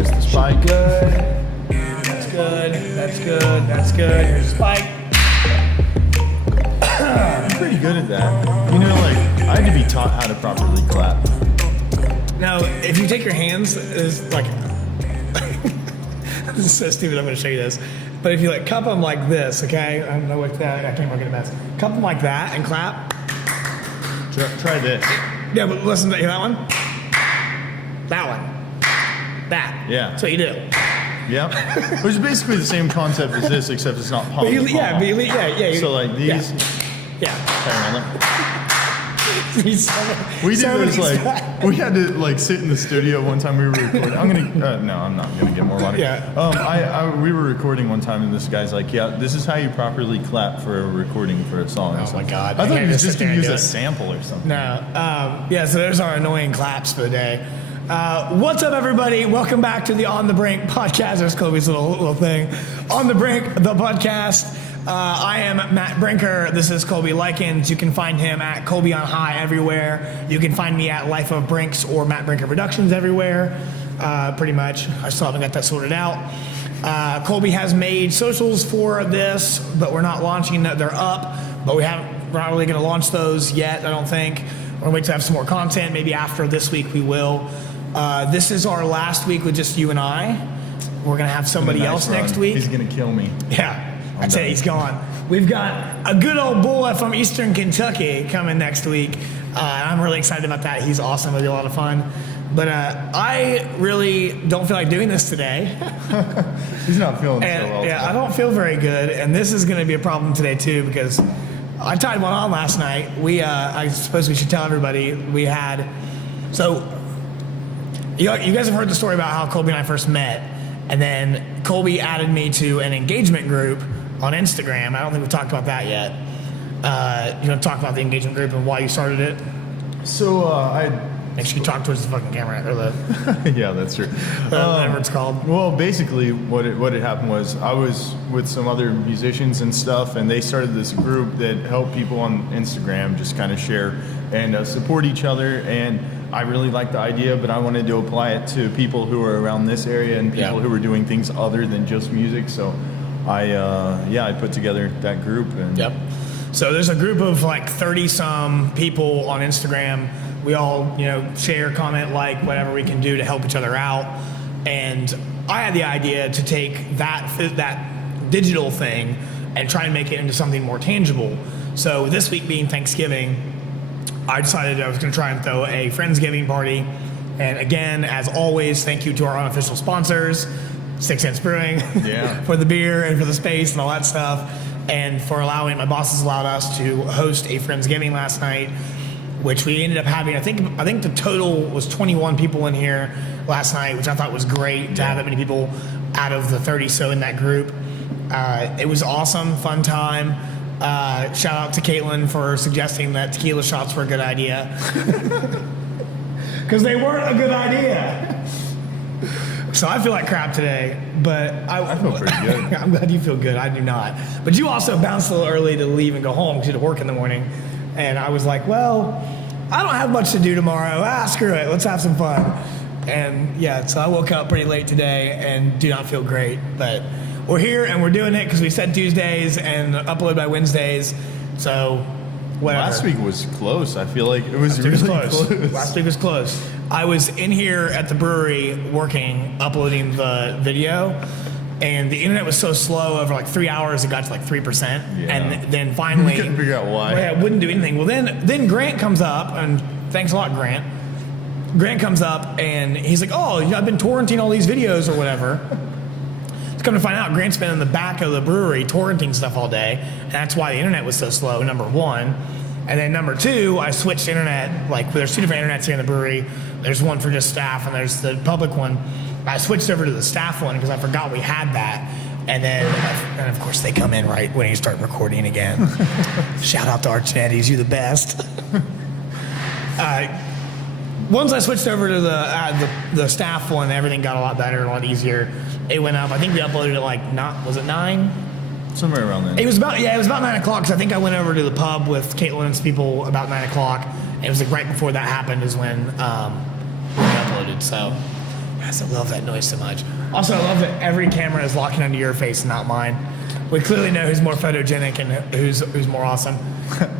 Here's the spike. Good. That's good. That's good. That's good. Here's the spike. I'm pretty good at that. You know, like, I had to be taught how to properly clap. Now, if you take your hands, is like, this is so stupid, I'm going to show you this. But if you like cup them like this, okay? I don't know what that, I can't work in a mess. Cup them like that and clap. Try this. Yeah, but listen to that one. That one. That. Yeah. That's what you do. Yep. Which is basically the same concept as this, except it's not palm to palm. Yeah. So like these. Yeah. We did this like we had to like sit in the studio one time we were recording. I'm not gonna get more water. Yeah. We were recording one time and this guy's like, yeah, this is how you properly clap for a recording for a song. Oh my God. I thought he was just gonna use a it. sample or something. No. Yeah. So there's our annoying claps for the day. What's up, everybody? Welcome back to the On the Brink podcast. There's Colby's little thing. On the Brink, the podcast. I am Matt Brinker. This is Colby Likens. You can find him at Colby on High everywhere. You can find me at Life of Brinks or Matt Brinker Productions everywhere. Pretty much. I still haven't got that sorted out. Colby has made socials for this, but we're not launching that. They're up, but we're not really going to launch those yet, I don't think. We're going to wait to have some more content. Maybe after this week we will. This is our last week with just you and I. We're going to have somebody else next week. He's going to kill me. Yeah. That's it, he's gone. We've got a good old boy from Eastern Kentucky coming next week. I'm really excited about that. He's awesome. It'll be a lot of fun. But I really don't feel like doing this today. He's not feeling so well. Yeah, I don't feel very good. And this is going to be a problem today, too, because I tied one on last night. I suppose we should tell everybody we had. So, you guys have heard the story about how Colby and I first met. And then Colby added me to an engagement group on Instagram. I don't think we've talked about that yet. You want to talk about the engagement group and why you started it? So Make sure you talk towards the fucking camera. Or the yeah, that's true. whatever it's called. Well, basically, what had happened was I was with some other musicians and stuff, and they started this group that helped people on Instagram just kind of share and support each other. And I really liked the idea, but I wanted to apply it to people who are around this area and people who are doing things other than just music. So I put together that group. And Yep. So there's a group of like 30-some people on Instagram. We all, share, comment, like, whatever we can do to help each other out. And I had the idea to take that digital thing and try and make it into something more tangible. So this week being Thanksgiving, I decided I was going to try and throw a Friendsgiving party. And again, as always, thank you to our unofficial sponsors, 6 Cents Brewing, for the beer and for the space and all that stuff, and for my bosses allowed us to host a Friendsgiving last night, which we ended up having. I think the total was 21 people in here last night, which I thought was great to have that many people out of the 30 so in that group. It was awesome, fun time. Shout out to Caitlin for suggesting that tequila shots were a good idea. Because they weren't a good idea. So I feel like crap today, but I feel pretty good. I'm glad you feel good. I do not. But you also bounced a little early to leave and go home because you had to work in the morning. And I was like, well, I don't have much to do tomorrow. Screw it. Let's have some fun. And yeah, so I woke up pretty late today and do not feel great. But we're here and we're doing it because we said Tuesdays and upload by Wednesdays. So whatever. Last week was close. I feel like it was really close. Last week was close. I was in here at the brewery working, uploading the video, and the internet was so slow over like 3 hours it got to like 3%. And then finally, couldn't figure out why. Well, it wouldn't do anything. Well, then Grant comes up, and thanks a lot, Grant. Grant comes up and he's like, "Oh, I've been torrenting all these videos or whatever." It's come to find out, Grant's been in the back of the brewery torrenting stuff all day, and that's why the internet was so slow. Number one. And then number two, I switched internet. Like, there's 2 different internets here in the brewery. There's one for just staff, and there's the public one. I switched over to the staff one because I forgot we had that. And of course, they come in right when you start recording again. Shout out to Arch Netties, you're the best. Once I switched over to the staff one, everything got a lot better, a lot easier. It went up. I think we uploaded it like, was it 9? Somewhere around there. It was about 9 o'clock, because I think I went over to the pub with Caitlin and some people about 9 o'clock. And it was like right before that happened is when we uploaded. So Yes, I love that noise so much. Also, I love that every camera is locking onto your face and not mine. We clearly know who's more photogenic and who's more awesome.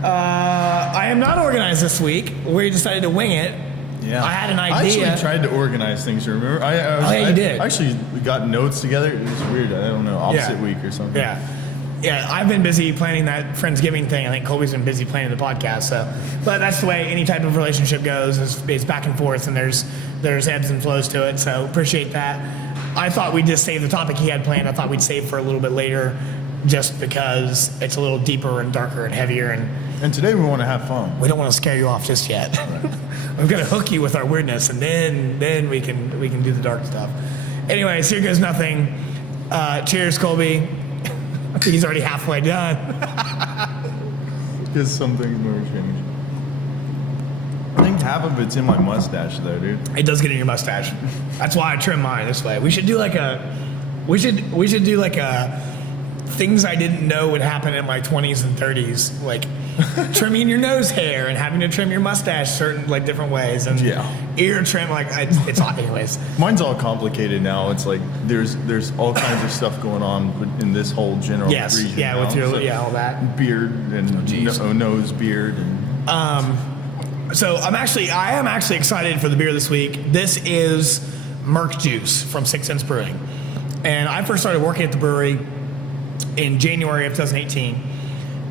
I am not organized this week. We decided to wing it. Yeah. I had an I idea. actually tried to organize things, remember? You did. I actually got notes together. It was weird. I don't know, opposite week or something. Yeah. Yeah, I've been busy planning that Friendsgiving thing. I think Colby's been busy planning the podcast. So, but that's the way any type of relationship goes. Is back and forth, and there's ebbs and flows to it. So appreciate that. I thought we'd just save the topic he had planned. I thought we'd save for a little bit later, just because it's a little deeper and darker and heavier. And today we want to have fun. We don't want to scare you off just yet. We're gonna hook you with our weirdness, and then we can do the dark stuff. Anyways, here goes nothing. Cheers, Colby. He's already halfway done. Because something's more changed. I think half of it's in my mustache, though, dude. It does get in your mustache. That's why I trim mine this way. We should do like a things I didn't know would happen in my 20s and 30s, like trimming your nose hair and having to trim your mustache certain like different ways, and ear trim. Like it's hot, anyways. Mine's all complicated now. It's like there's all kinds of stuff going on in this whole general region. Yeah, now. with your So all that beard and nose beard and. So I am actually excited for the beer this week. This is Merc Juice from 6 Sense Brewing, and I first started working at the brewery in January of 2018,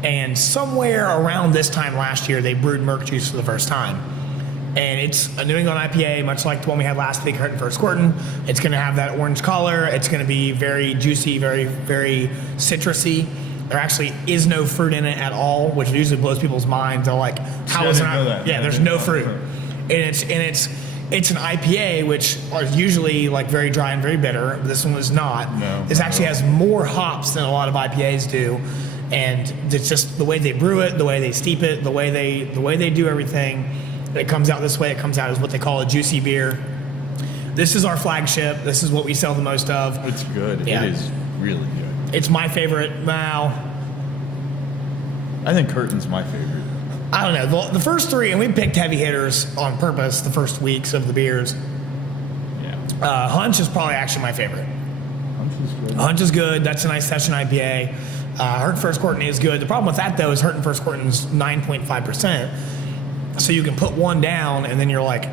and somewhere around this time last year they brewed Merc Juice for the first time, and it's a New England IPA, much like the one we had last week, Hurtin' for a Squirtin'. It's going to have that orange color. It's going to be very juicy, very, very citrusy. There actually is no fruit in it at all, which usually blows people's minds. They're like, "How is it not?" Yeah, there's no fruit, and it's an IPA, which are usually like very dry and very bitter. This one is not. No, this actually has more hops than a lot of IPAs do, and it's just the way they brew it, the way they steep it, the way they do everything. It comes out this way. It comes out as what they call a juicy beer. This is our flagship. This is what we sell the most of. It's good. Yeah. It is really good. It's my favorite. Now, I think Curtin's my favorite. I don't know. The first three, and we picked heavy hitters on purpose the first weeks of the beers. Yeah. Hunch is probably actually my favorite. Hunch is good. Hunch is good. That's a nice session IPA. Hurtin' for a Squirtin' is good. The problem with that, though, is Hurtin' for a Squirtin's 9.5%. So you can put one down, and then you're like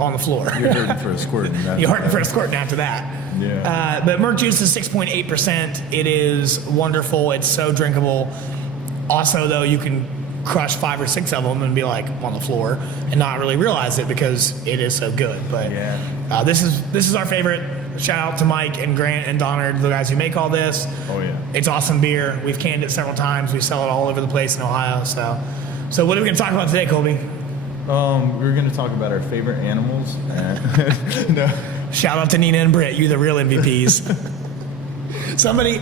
on the floor. You're hurting for a squirt. You're hurting for a squirting after that. Yeah. But Merc Juice is 6.8%. It is wonderful. It's so drinkable. Also, though, you can crush 5 or 6 of them and be like on the floor and not really realize it because it is so good. But this is our favorite. Shout out to Mike and Grant and Donner, the guys who make all this. Oh yeah. It's awesome beer. We've canned it several times. We sell it all over the place in Ohio. So what are we going to talk about today, Colby? We're going to talk about our favorite animals. No. Shout out to Nina and Britt. You the real MVPs. Somebody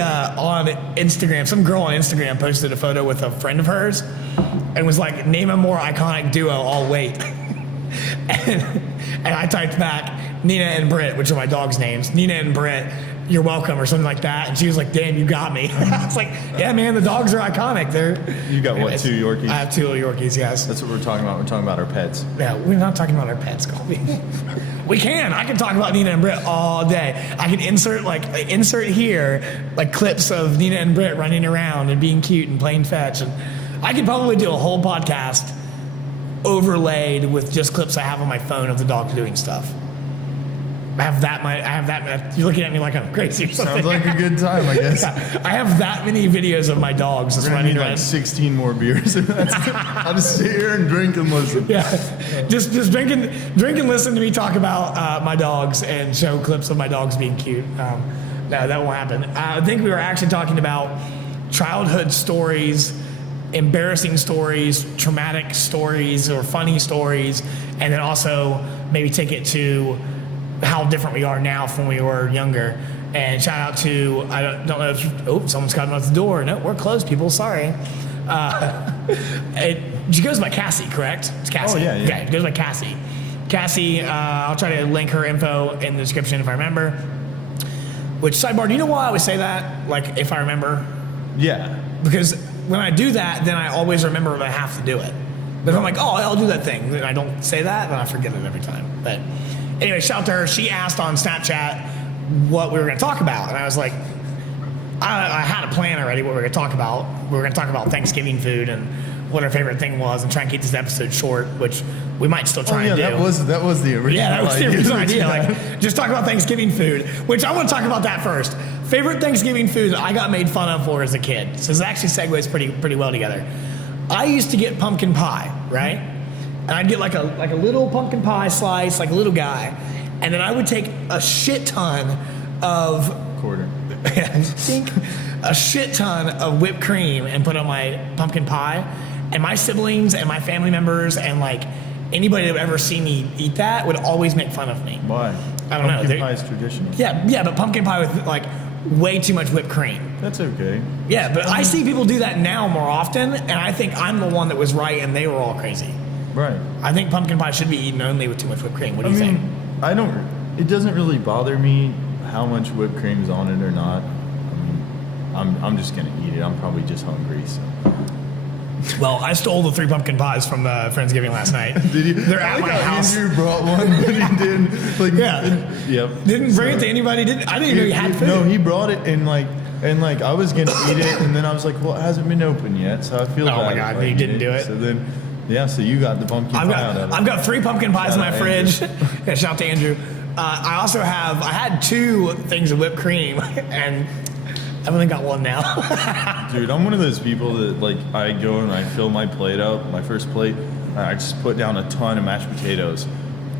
on Instagram, some girl on Instagram posted a photo with a friend of hers and was like, name a more iconic duo, I'll wait. and I typed back, Nina and Britt, which are my dog's names. Nina and Britt, you're welcome, or something like that. And she was like, damn, you got me. I was like, yeah, man, the dogs are iconic. You got what, 2 Yorkies? I have 2 little Yorkies, yes. That's what we're talking about. We're talking about our pets. Yeah, we're not talking about our pets, Colby. We can. I can talk about Nina and Britt all day. I can insert here like clips of Nina and Britt running around and being cute and playing fetch. And I could probably do a whole podcast overlaid with just clips I have on my phone of the dogs doing stuff. I have that. You're looking at me like I'm crazy or something. Sounds like a good time, I guess. I have that many videos of my dogs just running around. Like 16 more beers. I'll just sit here and drink and listen. Yeah, just drink and listen to me talk about my dogs and show clips of my dogs being cute. No, that won't happen. I think we were actually talking about childhood stories, embarrassing stories, traumatic stories, or funny stories, and then also maybe take it to how different we are now from when we were younger. And shout out to, I don't know if someone's coming out the door. No, we're closed, people, sorry. She goes by Cassie, correct? It's Cassie. Oh, yeah. Okay, it goes by Cassie. Cassie, I'll try to link her info in the description if I remember. Which, sidebar, do you know why I always say that? Like, if I remember? Yeah. Because when I do that, then I always remember that I have to do it. But if I'm like, oh, I'll do that thing, then I don't say that, then I forget it every time. But anyway, shout out to her. She asked on Snapchat what we were going to talk about, and I was like, I had a plan already what we were going to talk about. We were going to talk about Thanksgiving food and what our favorite thing was, and try and keep this episode short, which we might still try and do. that was the original. Yeah, that was the original idea. Yeah. Like, just talk about Thanksgiving food, which I want to talk about that first. Favorite Thanksgiving food that I got made fun of for as a kid. So this actually segues pretty well together. I used to get pumpkin pie, right? And I'd get like a little pumpkin pie slice, like a little guy, and then I would take a shit ton of Quarter. a shit ton of whipped cream and put on my pumpkin pie. And my siblings and my family members and like anybody that would ever see me eat that would always make fun of me. Why? I don't know. Pumpkin pie is traditional. Yeah, but pumpkin pie with like way too much whipped cream. That's okay. Yeah, but I see people do that now more often, and I think I'm the one that was right and they were all crazy. Right. I think pumpkin pie should be eaten only with too much whipped cream. What do you think? I don't. It doesn't really bother me how much whipped cream is on it or not. I mean, I'm just gonna eat it. I'm probably just hungry. So. Well, I stole the 3 pumpkin pies from the Friendsgiving last night. Did you? They're at my house. Andrew brought one, but he didn't. Like, yep. Didn't bring it to anybody. I didn't even know you had food. No, he brought it and I was gonna eat it, and then I was like, well, it hasn't been open yet, so I feel. Oh my God, you didn't do it. So then, so you got the pumpkin pie out of it. I've got 3 pumpkin pies in my fridge. Yeah, shout out to Andrew. I also I had 2 things of whipped cream, and I've only got 1 now. Dude, I'm one of those people that like I go and I fill my plate up, my first plate, I just put down a ton of mashed potatoes.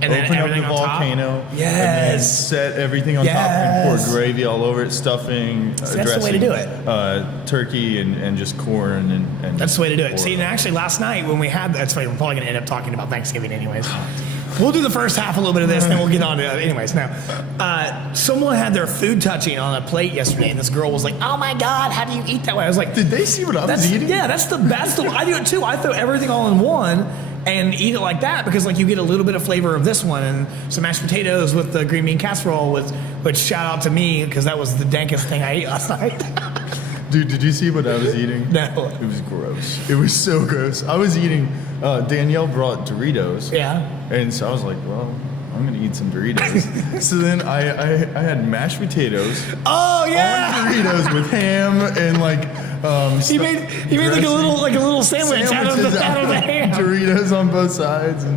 And then open up everything the on top? volcano. Yes. And then set everything on top and pour gravy all over it, stuffing, So that's dressing, the way to do it. Turkey and just corn and That's the way to do it. pour See, and actually last night when we had that's funny, we're probably going to end up talking about Thanksgiving anyways. We'll do the first half a little bit of this, then we'll get on to it. Anyways, now, someone had their food touching on a plate yesterday, and this girl was like, "Oh my God, how do you eat that way?" I was like, Did they see what I was eating? Yeah, that's the best. I do it too. I throw everything all in one and eat it like that because like you get a little bit of flavor of this one and some mashed potatoes with the green bean casserole, which shout out to me because that was the dankest thing I ate last night. Dude, did you see what I was eating? No. It was gross. It was so gross. I was eating, Danielle brought Doritos. Yeah. And so I was like, well, I'm going to eat some Doritos. So then I had mashed potatoes. Oh, yeah. On Doritos with ham and like, He made like a little sandwich out of the ham. Doritos on both sides. And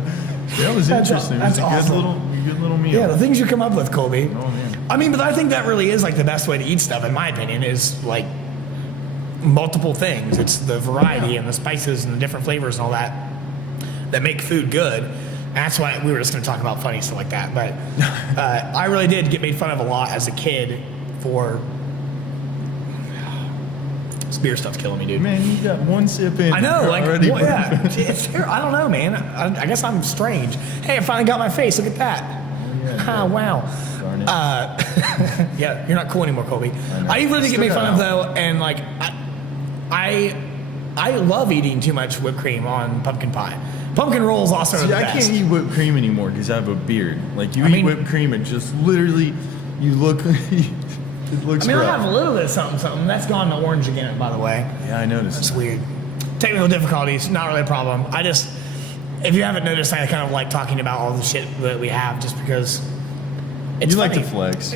that was interesting. That's it was awesome. a good little meal. Yeah, the things you come up with, Colby. Oh, man. I mean, but I think that really is like the best way to eat stuff, in my opinion, is like multiple things. It's the variety and the spices and the different flavors and all that make food good. And that's why we were just going to talk about funny stuff like that. But I really did get made fun of a lot as a kid for. This beer stuff's killing me, dude. Man, you got one sip in. I know, You're like, already well, yeah, it's fair. I don't know, man. I guess I'm strange. Hey, I finally got my face. Look at that. Yeah, Wow. Darn it. Yeah, you're not cool anymore, Colby. I really did get Still made got fun of out. though, and like I love eating too much whipped cream on pumpkin pie. Pumpkin rolls also are See, the I best. can't eat whipped cream anymore because I have a beard. Like you I eat mean- whipped cream, and just literally, you look. It looks. I mean, I rough. have a little bit of something. That's gone to orange again, by the way. Yeah, I noticed. It's weird. Technical difficulties, not really a problem. If you haven't noticed, I kind of like talking about all the shit that we have just because it's You like funny. to flex.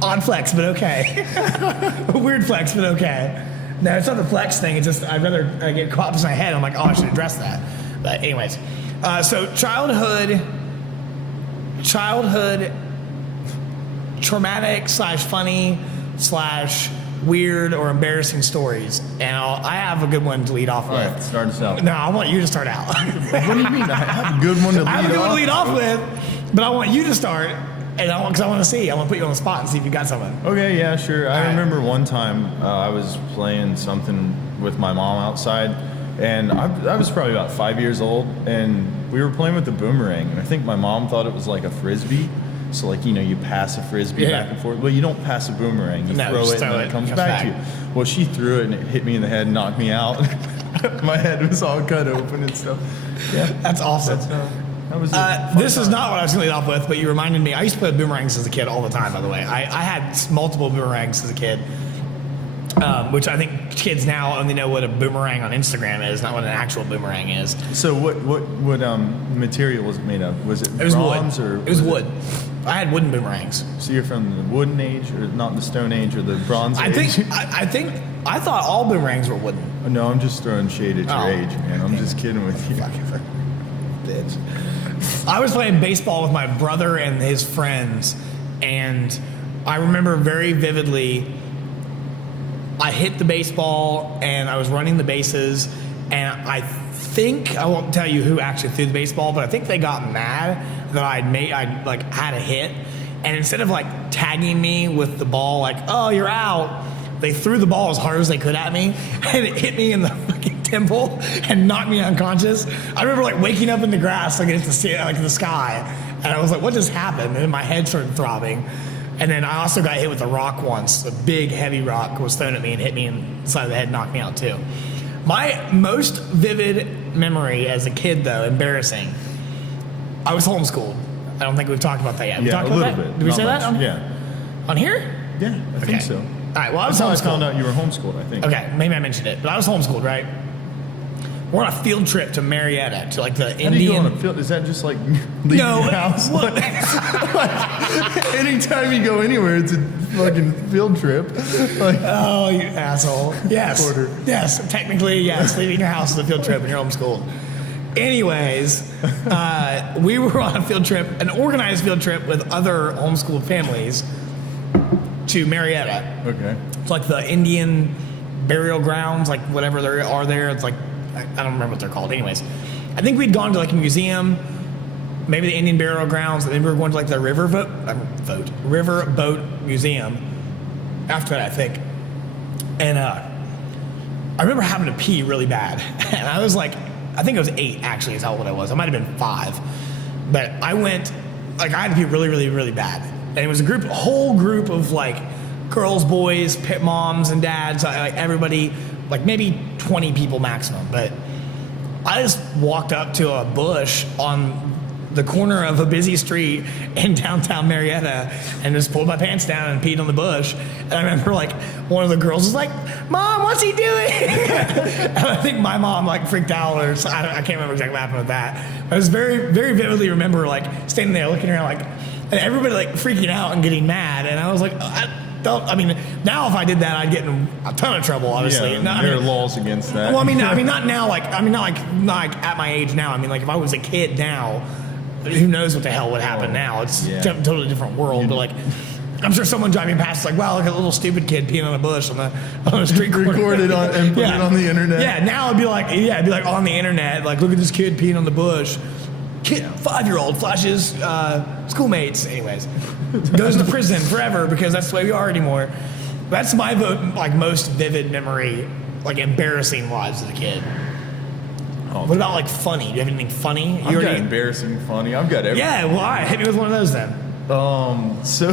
Odd flex, but okay. Weird flex, but okay. No, it's not the flex thing. It's just I'd rather get caught in my head. I'm like, oh, I should address that. But anyways, so childhood, traumatic / funny / weird or embarrassing stories, and I have a good one to lead off All with. right, start us out. No, I want you to start out. What do you mean? I have a good one to lead I have a good one to off lead off with, but I want you to start, and because I want to see. I want to put you on the spot and see if you got something. Okay, yeah, sure. I right. remember one time I was playing something with my mom outside, and I was probably about 5 years old, and we were playing with the boomerang, and I think my mom thought it was like a frisbee. So like, you pass a frisbee back and forth. Well, you don't pass a boomerang. You No, throw just it and throw then it, it comes comes back to back. you. Well, she threw it and it hit me in the head and knocked me out. My head was all cut open and stuff. Yeah, That's awesome. that was This is not what I was going to lead off with, but you reminded me. I used to play with boomerangs as a kid all the time, by the way. I had multiple boomerangs as a kid. which I think kids now only know what a boomerang on Instagram is, not what an actual boomerang is. So what material was it made of? Was it was bronze wood. or? It was wood. I had wooden boomerangs. So you're from the wooden age, or not the stone age, or the bronze age? I thought all boomerangs were wooden. No, I'm just throwing shade at your age, man. I'm just kidding with you. Bitch. I was playing baseball with my brother and his friends, and I remember very vividly. I hit the baseball, and I was running the bases, and I won't tell you who actually threw the baseball, but I think they got mad that I had a hit, and instead of like tagging me with the ball, like, oh, you're out, they threw the ball as hard as they could at me, and it hit me in the fucking temple and knocked me unconscious. I remember like waking up in the grass, looking at the sky, and I was like, what just happened? And my head started throbbing. And then I also got hit with a rock once. A big, heavy rock was thrown at me and hit me in the side of the head, knocked me out too. My most vivid memory as a kid, though, embarrassing, I was homeschooled. I don't think we've talked about that yet. We talked about that? Bit. Did we say much. that? Yeah. On here? Yeah, I think so. All right, well, I was That's homeschooled. how I found out you were homeschooled, I think. Okay, maybe I mentioned it, but I was homeschooled, right? We're on a field trip to Marietta, to like the How do you go Indian. on a field? Is that just like leaving your house? What? Anytime you go anywhere, it's a fucking field trip. Like, Oh, you asshole. Yes. Quarter. Yes, technically, yes. Leaving your house is a field trip and you're homeschooled. Anyways, we were on a field trip, an organized field trip with other homeschooled families to Marietta. okay. It's like the Indian burial grounds, like whatever there are there. It's like, I don't remember what they're called. Anyways, I think we'd gone to like a museum, maybe the Indian burial grounds, and then we were going to like the river boat museum after that, I think. And I remember having to pee really bad. And I was like, I think I was 8 actually is how old I was. I might have been 5. But I went, like I had to pee really, really, really bad. And it was a whole group of like girls, boys, moms and dads, like everybody, like maybe 20 people maximum. But I just walked up to a bush on the corner of a busy street in downtown Marietta and just pulled my pants down and peed on the bush. And I remember like one of the girls was like, "Mom, what's he doing?" And I think my mom like freaked out, or so, I can't remember exactly what happened with that. I was very, very vividly remember like standing there looking around like, and everybody like freaking out and getting mad. And I was like, I mean, now if I did that, I'd get in a ton of trouble, obviously. Yeah, there are laws against that. Well, I mean, not now. Not like at my age now. I mean, like if I was a kid now, who knows what the hell would happen now? It's a totally different world. But like, I'm sure someone driving past is like, wow, look at a little stupid kid peeing on a bush on the street corner. Recorded on and put it on the internet. Yeah, now it'd be like on the internet. Like, look at this kid peeing on the bush. Kid, 5-year-old flashes schoolmates. Anyways, goes to prison forever because that's the way we are anymore. That's my like most vivid memory, like embarrassing wise as a kid. Oh, what about like funny? Do you have anything funny? I've got embarrassing, funny. I've got everything. Yeah, well, all right, hit me with one of those then. So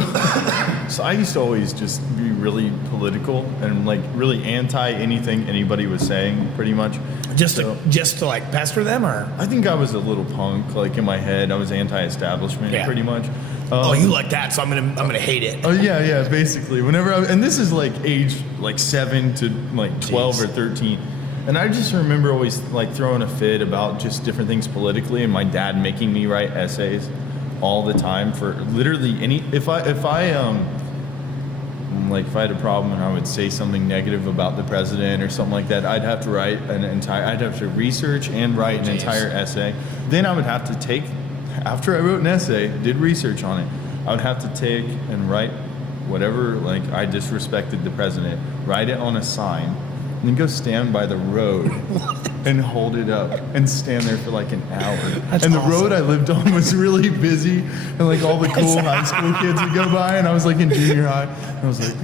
I used to always just be really political and like really anti anything anybody was saying, pretty much. Just to like pester them, or? I think I was a little punk, like in my head. I was anti-establishment, pretty much. Oh, you like that, so I'm gonna hate it. Oh yeah, basically. And this is like age like 7 to like 12 or 13. And I just remember always like throwing a fit about just different things politically, and my dad making me write essays all the time for literally any. If I had a problem and I would say something negative about the president or something like that, I'd have to write I'd have to research and write an entire essay. Then I would have to take, after I wrote an essay, did research on it, I would have to take and write whatever, like I disrespected the president, write it on a sign, and then go stand by the road and hold it up and stand there for like an hour. That's and the awesome. road I lived on was really busy, and like all the cool high school kids would go by, and I was like in junior high, and I was like,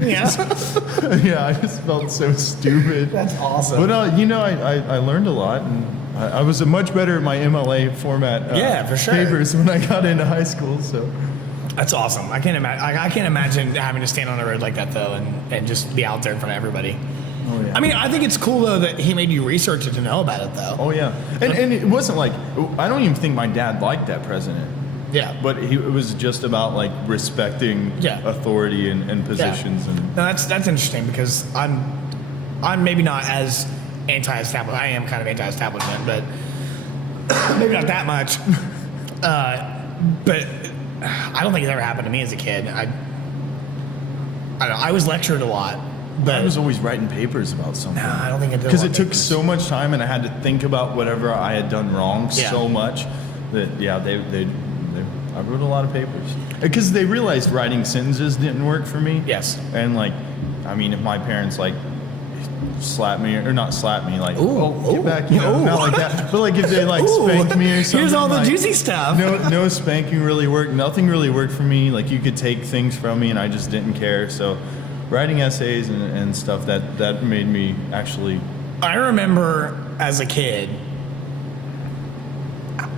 Yeah. I just felt so stupid. That's awesome. But I learned a lot, and I was much better at my MLA format for sure. papers when I got into high school. So That's awesome. I can't imagine having to stand on a road like that though, and just be out there in front of everybody. Oh, yeah. I mean, I think it's cool though that he made you research it to know about it though. Oh yeah, and it wasn't like, I don't even think my dad liked that president. Yeah. But it was just about like respecting authority and positions. And no, that's interesting because I'm maybe not as anti-establishment. I am kind of anti-establishment, but maybe not that much. But I don't think it ever happened to me as a kid. I don't know. I was lectured a lot. But I was always writing papers about something. No, I don't think it did. Because it took so much time, and I had to think about whatever I had done wrong so much that I wrote a lot of papers because they realized writing sentences didn't work for me. Yes. And like, I mean, if my parents like slap me or not slap me, like get back, not like that, but like if they like spanked me or something. Here's all the like, juicy stuff. No spanking really worked. Nothing really worked for me. Like you could take things from me, and I just didn't care. So. Writing essays and stuff that made me actually. I remember as a kid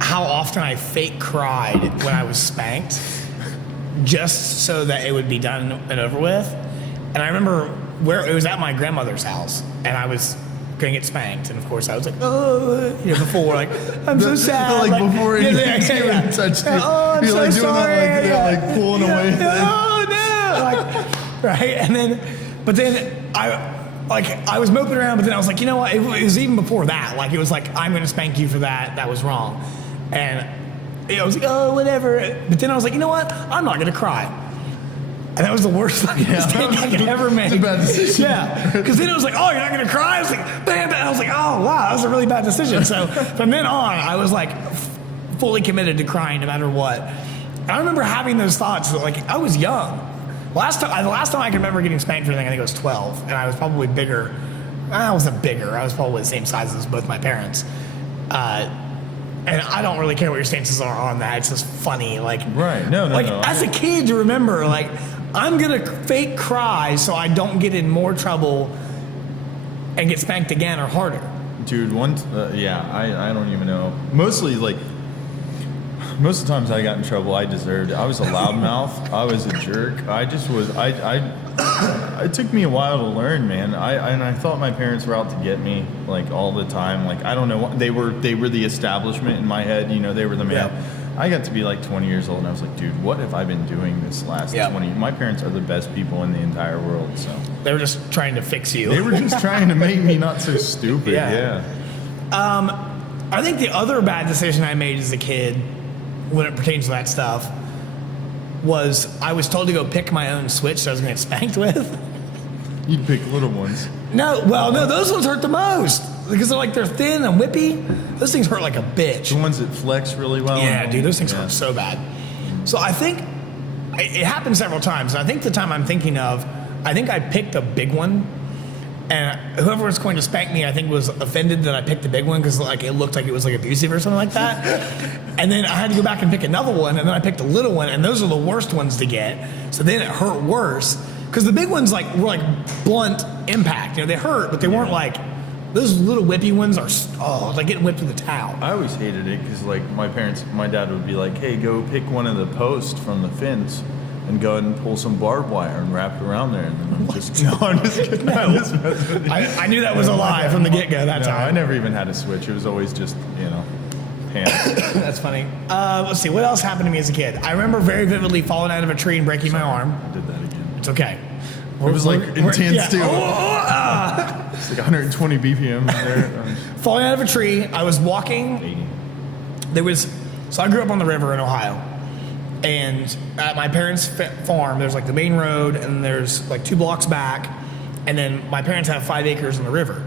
how often I fake cried when I was spanked, just so that it would be done and over with. And I remember where it was at my grandmother's house, and I was gonna get spanked, and of course I was like, before like I'm so sad, like before anything touched you. Oh, I'm You're so like doing sorry. that, like pulling away. Oh no! Like, right, and then, but then I was moping around, but then I was like, you know what? It was even before that. Like it was like, I'm going to spank you for that. That was wrong, and I was like, oh, whatever. But then I was like, you know what? I'm not going to cry. And that was the worst fucking mistake I could ever make. It's a bad decision. Yeah, because then it was like, oh, you're not going to cry. I was like, bam, bam. I was like, oh wow, that was a really bad decision. So from then on, I was like fully committed to crying no matter what. And I remember having those thoughts. Like I was young. The last time I can remember getting spanked for anything, I think it was 12, and I was probably bigger. I wasn't bigger. I was probably the same size as both my parents. And I don't really care what your stances are on that. It's just funny, like right. No. As a kid, to remember, like I'm gonna fake cry so I don't get in more trouble and get spanked again or harder. Dude, I don't even know. Mostly like. Most of the times I got in trouble, I deserved it. I was a loudmouth. I was a jerk. I just was. It took me a while to learn, man. I thought my parents were out to get me, like all the time. Like I don't know. They were the establishment in my head. You know, they were the man. Yeah. I got to be like 20 years old, and I was like, dude, what have I been doing this last 20? My parents are the best people in the entire world. So they were just trying to fix you. They were just trying to make me not so stupid. Yeah. I think the other bad decision I made as a kid, when it pertains to that stuff, was I was told to go pick my own switch that I was going to get spanked with. You'd pick little ones. No, those ones hurt the most because they're thin and whippy. Those things hurt like a bitch. The ones that flex really well. Yeah, dude, those things hurt so bad. So I think it happened several times. And I think the time I'm thinking of, I think I picked a big one. And whoever was going to spank me, I think, was offended that I picked the big one because like it looked like it was like abusive or something like that. And then I had to go back and pick another one, and then I picked a little one, and those are the worst ones to get. So then it hurt worse because the big ones were like blunt impact. You know, they hurt, but they weren't like those little whippy ones are like getting whipped with a towel. I always hated it because like my dad would be like, "Hey, go pick one of the posts from the fence." And go ahead and pull some barbed wire and wrap it around there. And then I'm just kidding. No. I knew that was a lie from the get-go that time. I never even had a switch. It was always just, hand. That's funny. Let's see. What else happened to me as a kid? I remember very vividly falling out of a tree and breaking my arm. I did that again. It's okay. It was like intense too. It's like 120 BPM there. Falling out of a tree. I was walking. 80. So I grew up on the river in Ohio. And at my parents' farm, there's like the main road, and there's like 2 blocks back, and then my parents have 5 acres in the river.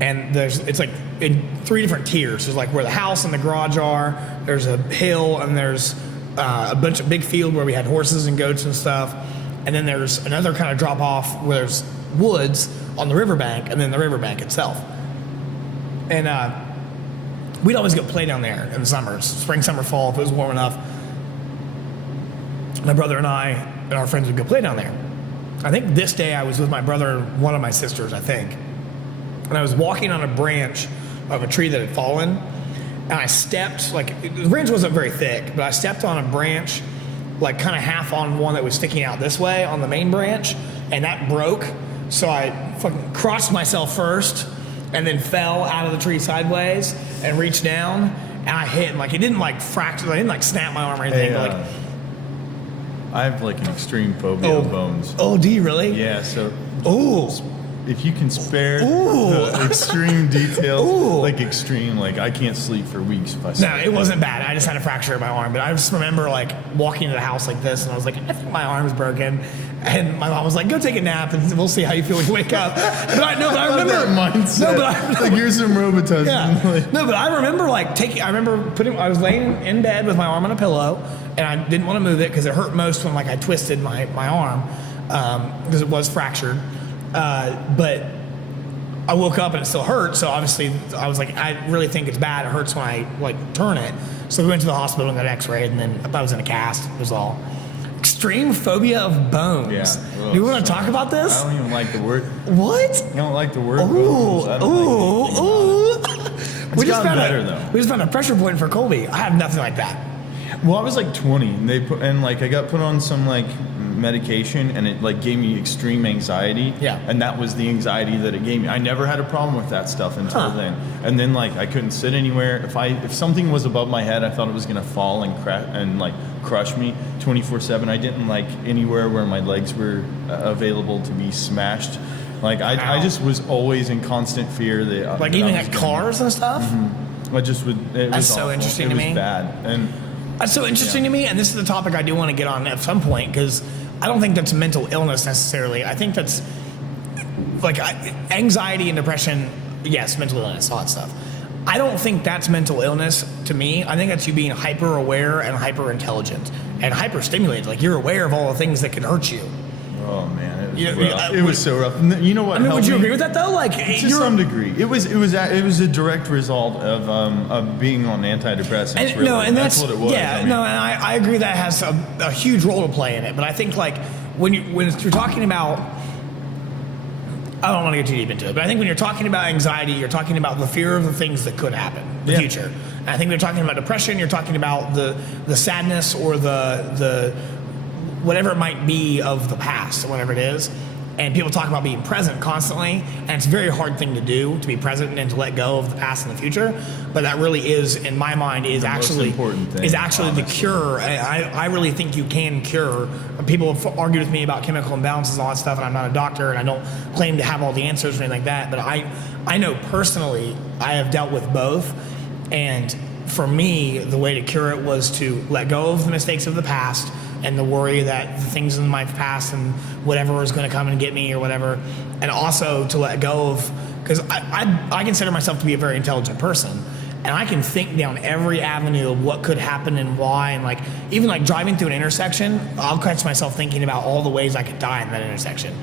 And it's like in 3 different tiers. There's like where the house and the garage are. There's a hill, and there's a bunch of big field where we had horses and goats and stuff. And then there's another kind of drop off where there's woods on the riverbank, and then the riverbank itself. And we'd always go play down there in the summers, spring, summer, fall, if it was warm enough. My brother and I and our friends would go play down there. I think this day I was with my brother and one of my sisters, I think. And I was walking on a branch of a tree that had fallen. And I stepped, the branch wasn't very thick, but I stepped on a branch, like kind of half on one that was sticking out this way on the main branch. And that broke. So I fucking crossed myself first and then fell out of the tree sideways and reached down. and I hit, and like it didn't like fracture, I didn't like snap my arm or anything, but like. I have like an extreme phobia of bones. Oh, do you really? Yeah, so. Ooh. If you can spare the extreme details, like extreme, like I can't sleep for weeks if I sleep. No, it wasn't bad. I just had a fracture in my arm, but I just remember like walking to the house like this, and I was like, I think my arm's broken, and my mom was like, go take a nap, and we'll see how you feel when you wake up. But I remember that mindset. No, but like here's some Robitussin. Yeah. No, but I remember like I was laying in bed with my arm on a pillow, and I didn't want to move it because it hurt most when like I twisted my arm because it was fractured. But I woke up and it still hurt, so obviously I was like, I really think it's bad. It hurts when I like turn it. So we went to the hospital and got X-rayed, and then I was in a cast. It was all extreme phobia of bones. Yeah. Do you want to talk about this? I don't even like the word. What? I don't like the word bones. I don't like ooh. We just found a pressure point for Colby. I have nothing like that. Well, I was like 20, and I got put on some like medication, and it like gave me extreme anxiety. Yeah. And that was the anxiety that it gave me. I never had a problem with that stuff until then. And then like I couldn't sit anywhere. If something was above my head, I thought it was gonna fall and like crush me 24/7. I didn't like anywhere where my legs were available to be smashed. Like I just was always in constant fear that like even at cars and stuff. Mm-hmm. I just would. It That's was so awful. interesting it to was me. Bad. And that's so interesting to me, and this is the topic I do want to get on at some point, because I don't think that's mental illness necessarily. I think that's like anxiety and depression. Yes, mental illness, all that stuff. I don't think that's mental illness to me. I think that's you being hyper aware and hyper intelligent and hyper stimulated. Like you're aware of all the things that can hurt you. Oh man, it was rough. It was so rough. You know what? I mean, would you agree with that though? Like to some degree, it was a direct result of being on antidepressants. And, really. No, and that's what it was. Yeah, and I agree that has a huge role to play in it. But I think like when you're talking about, I don't want to get too deep into it, but I think when you're talking about anxiety, you're talking about the fear of the things that could happen in the future. And I think when you're talking about depression, you're talking about the sadness or the whatever it might be of the past, whatever it is. And people talk about being present constantly, and it's a very hard thing to do, to be present and to let go of the past and the future. But that really is, in my mind, is actually the cure. I really think you can cure. People have argued with me about chemical imbalances and all that stuff, and I'm not a doctor, and I don't claim to have all the answers or anything like that. But I know personally, I have dealt with both, and for me, the way to cure it was to let go of the mistakes of the past and the worry that the things in my past and whatever is going to come and get me or whatever, and also to let go of, because I consider myself to be a very intelligent person, and I can think down every avenue of what could happen and why, and like even like driving through an intersection, I'll catch myself thinking about all the ways I could die in that intersection,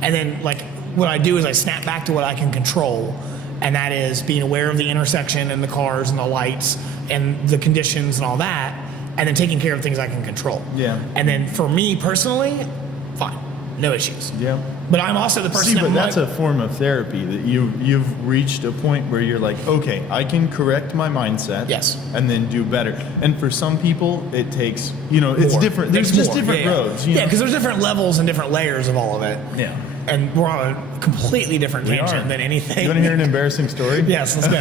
and then like what I do is I snap back to what I can control, and that is being aware of the intersection and the cars and the lights and the conditions and all that, and then taking care of things I can control. Yeah. And then for me personally, fine, no issues. Yeah. But I'm also the person but that's a form of therapy that you've reached a point where you're like, okay, I can correct my mindset. Yes. And then do better. And for some people, it takes, it's more. different. There's just different roads. Yeah, because there's different levels and different layers of all of it. Yeah. And we're on a completely different tangent than anything. You want to hear an embarrassing story? Yes, let's go.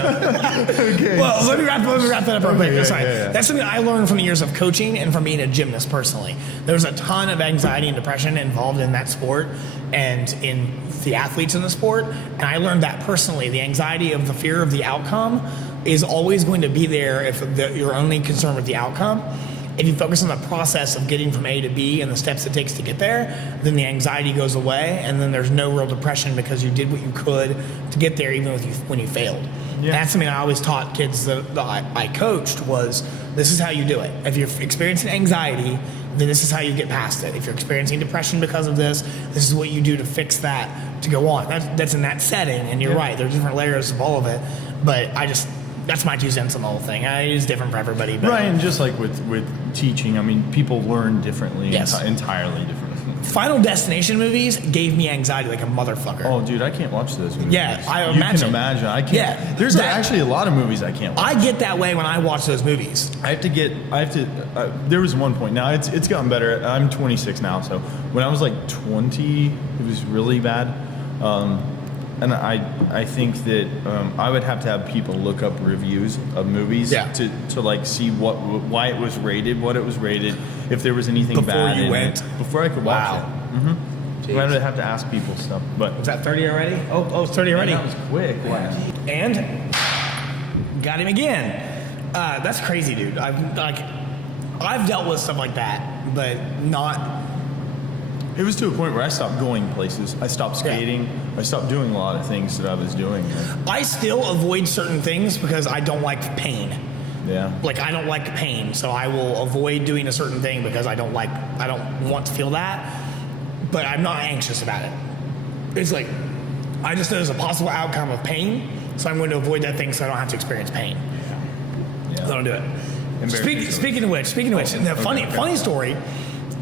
Okay. Well, let me wrap that up real quick. Yeah. That's something I learned from the years of coaching and from being a gymnast personally. There's a ton of anxiety and depression involved in that sport and in the athletes in the sport. And I learned that personally. The anxiety of the fear of the outcome is always going to be there if you're only concerned with the outcome. If you focus on the process of getting from A to B and the steps it takes to get there, then the anxiety goes away, and then there's no real depression because you did what you could to get there, even when you failed. Yeah. That's something I always taught kids that I coached was, this is how you do it. If you're experiencing anxiety, then this is how you get past it. If you're experiencing depression because of this is what you do to fix that, to go on. That's in that setting, and you're right, there's different layers of all of it, but that's my 2 cents on the whole thing. It is different for everybody. But right, and just like with teaching, I mean, people learn differently, entirely differently. Final Destination movies gave me anxiety like a motherfucker. Oh, dude, I can't watch those movies. Yeah, I imagine. You can imagine. I can't. Yeah, there's actually a lot of movies I can't watch. I get that way when I watch those movies. There was one point. Now it's gotten better. I'm 26 now, so when I was like 20, it was really bad. And I think that I would have to have people look up reviews of movies to like see why it was rated, what it was rated, if there was anything bad in it before I could watch it. Mm-hmm. I would have to ask people stuff. But was that 30 already? Oh, it's 30 already. That was quick. Wow. And got him again. That's crazy, dude. I've dealt with stuff like that, but not. It was to a point where I stopped going places. I stopped skating. Yeah. I stopped doing a lot of things that I was doing. I still avoid certain things because I don't like pain. Yeah. Like, I don't like pain, so I will avoid doing a certain thing because I don't want to feel that. But I'm not anxious about it. It's like, I just know there's a possible outcome of pain, so I'm going to avoid that thing so I don't have to experience pain. Yeah. So I don't do it. Speaking of which, funny story.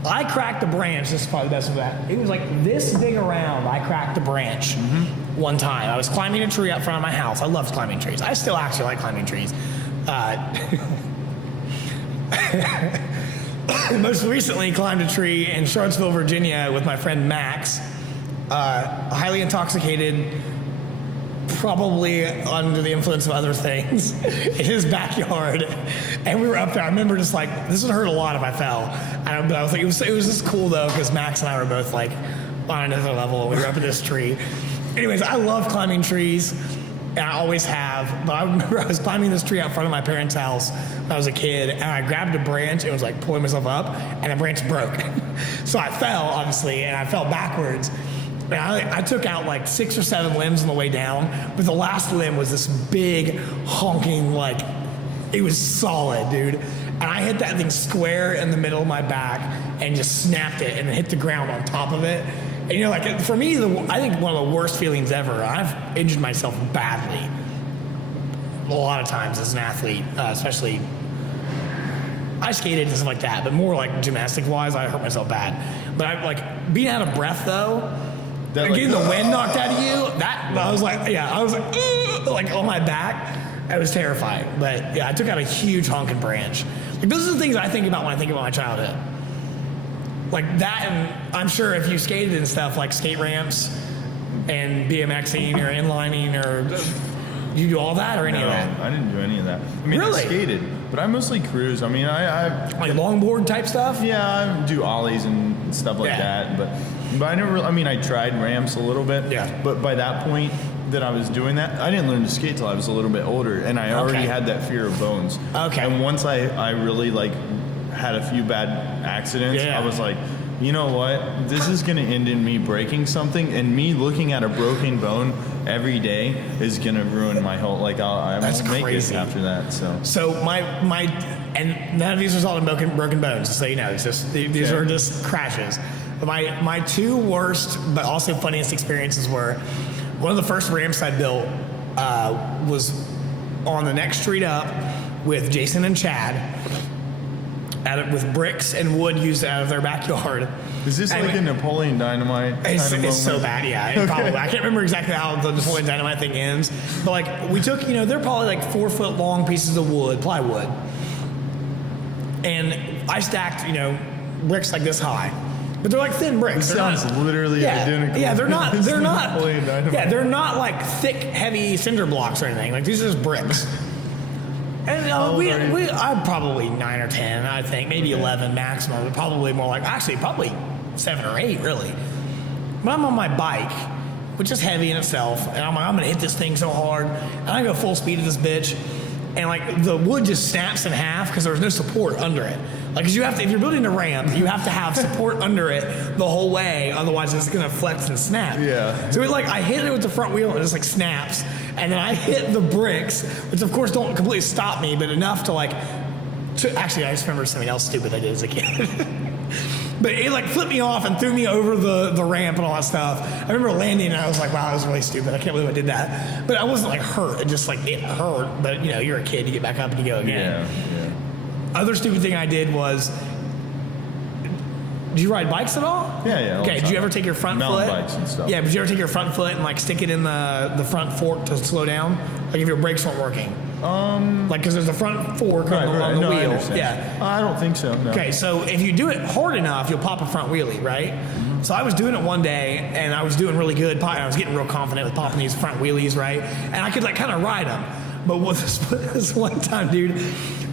I cracked a branch. This is probably the best of that. It was like this big around. I cracked a branch one time. I was climbing a tree out front of my house. I loved climbing trees. I still actually like climbing trees. Most recently climbed a tree in Charlottesville, Virginia with my friend Max. Highly intoxicated, probably under the influence of other things, in his backyard. And we were up there. I remember just like, this would hurt a lot if I fell. But I was like, it was just cool though, because Max and I were both like on another level. We were up in this tree. Anyways, I love climbing trees, and I always have. But I remember I was climbing this tree out front of my parents' house when I was a kid, and I grabbed a branch and was like pulling myself up, and the branch broke. So I fell, obviously, and I fell backwards. And I took out like 6 or 7 limbs on the way down, but the last limb was this big honking, like, it was solid, dude. And I hit that thing square in the middle of my back and just snapped it and hit the ground on top of it. And you know, like, for me, I think one of the worst feelings ever, I've injured myself badly a lot of times as an athlete, especially, I skated and stuff like that, but more like gymnastic-wise, I hurt myself bad. But I like, being out of breath though, and like, getting the wind knocked out of you, I was like on my back. It was terrifying. But yeah, I took out a huge honking branch. Like, those are the things I think about when I think about my childhood. Like that, and I'm sure if you skated and stuff, like skate ramps and BMXing or inlining, or did you do all that or any of that? I didn't do any of that. I mean, really? I skated, but I mostly cruise. I mean, I like longboard type stuff? Yeah, I do ollies and stuff like that, but I never really, I mean, I tried ramps a little bit. Yeah. But by that point that I was doing that, I didn't learn to skate till I was a little bit older, and I already had that fear of bones. Okay. And once I really like had a few bad accidents, I was like, you know what? This is going to end in me breaking something, and me looking at a broken bone every day is going to ruin my whole, like, I won't make it after that. So my and none of these result in broken bones, just so you know. It's just, these are just crashes. But my 2 worst, but also funniest experiences were, one of the first ramps I built was on the next street up with Jason and Chad, with bricks and wood used out of their backyard. Is this like a Napoleon Dynamite kind of moment? It's so bad, yeah. Probably. I can't remember exactly how the Napoleon Dynamite thing ends, but like we took, they're probably like 4 foot long pieces of wood, plywood, and I stacked, bricks like this high. But they're like thin bricks. It sounds literally identical. Yeah, they're not. Yeah, they're not like thick, heavy cinder blocks or anything. Like, these are just bricks. And I'm probably 9 or 10, I think, maybe 11 maximum. But probably more like, actually, probably 7 or 8, really. But I'm on my bike, which is heavy in itself, and I'm like, I'm gonna hit this thing so hard, and I go full speed at this bitch, and like the wood just snaps in half because there's no support under it. Like, cause you have to, if you're building a ramp, you have to have support under it the whole way, otherwise it's gonna flex and snap. Yeah. So I hit it with the front wheel and it just like snaps, and then I hit the bricks, which of course don't completely stop me, but enough to actually I just remember something else stupid I did as a kid. But it like flipped me off and threw me over the ramp and all that stuff. I remember landing and I was like, wow, that was really stupid. I can't believe I did that. But I wasn't like hurt. It just like, it hurt. But you're a kid, you get back up and you go again. Yeah. Other stupid thing I did was, did you ride bikes at all? Yeah. Okay, did you ever take your front mountain foot? Bikes and stuff. Yeah, but did you ever take your front foot and like stick it in the front fork to slow down? Like if your brakes weren't working. Like, because there's a front fork Right, on the no, I wheel. understand. Yeah. I don't think so. No. Okay, so if you do it hard enough, you'll pop a front wheelie, right? So I was doing it one day, and I was doing really good. I was getting real confident with popping these front wheelies, right? And I could like kind of ride them. But this one time, dude,